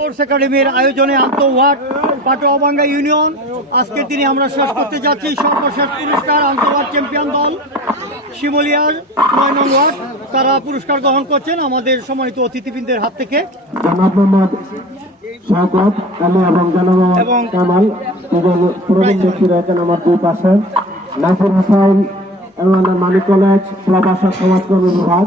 Sports একাডেমির আয়োজনে আন্তঃওয়ার্ড পাটোয়াবাঙ্গা union. আজকে তিনি আমরা শেষ করতে যাচ্ছি। সর্বশেষ পুরস্কার আন্তঃওয়ার্ড চ্যাম্পিয়ন দল শিমলিয়ার নয় নং ওয়ার্ড। তারা পুরস্কার গ্রহণ করছেন আমাদের সম্মানিত অতিথিবৃন্দের হাত থেকে। এবং নাসির মানিক কলেজ সমাজকর্মী বিভাগ।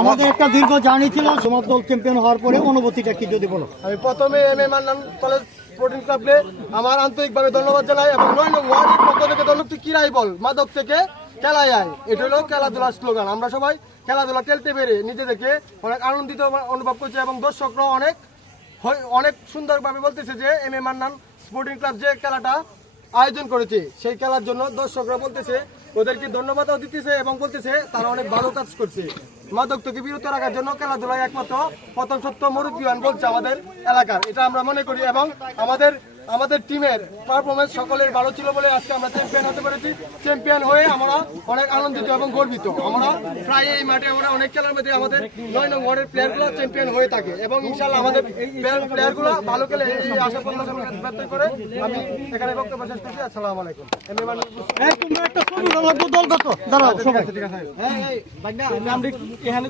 আমাদের একটা দীর্ঘ জার্নি ছিল সমাজ দল চ্যাম্পিয়ন হওয়ার পরে অনুভূতিটা কি যদি বলো? আমি প্রথমে M A Mannan college sporting ক্লাবকে আমার আন্তরিকভাবে ধন্যবাদ জানাই এবং নয় নং ওয়ার্ডের পক্ষ থেকে কিরাই বল? মাদক থেকে খেলায় আয়। এটা হলো খেলাধুলার স্লোগান। আমরা সবাই খেলাধুলা খেলতে পেরে নিজেদেরকে অনেক আনন্দিত অনুভব করছি এবং দর্শকরা অনেক অনেক সুন্দরভাবে বলতেছে যে M A Mannan sporting club যে খেলাটা আয়োজন করেছে, সেই খেলার জন্য দর্শকরা বলতেছে ওদেরকে ধন্যবাদও দিতেছে এবং বলতেছে তারা অনেক ভালো কাজ করছে। মাদক থেকে বিরত রাখার জন্য খেলাধুলায় একমাত্র প্রথম সত্য মুরব্বীয়ান বলছে আমাদের এলাকার। এটা আমরা মনে করি এবং আমাদের আমাদের টিমের পারফরমেন্স সকলের ভালো ছিল বলে আজকে আমরা চ্যাম্পিয়ন হতে পেরেছি চ্যাম্পিয়ন হয়ে আমরা অনেক আনন্দিত এবং গর্বিত আমরা প্রায় এই মাঠে আমরা অনেক খেলার মধ্যে আমাদের নয় নং ওয়ার্ডের প্লেয়ারগুলো চ্যাম্পিয়ন হয়ে থাকে এবং ইনশাল্লাহ আমাদের প্লেয়ারগুলো ভালো খেলে এই আশা করে আমি এখানে বক্তব্য শেষ করছি আসসালামু আলাইকুম এখানে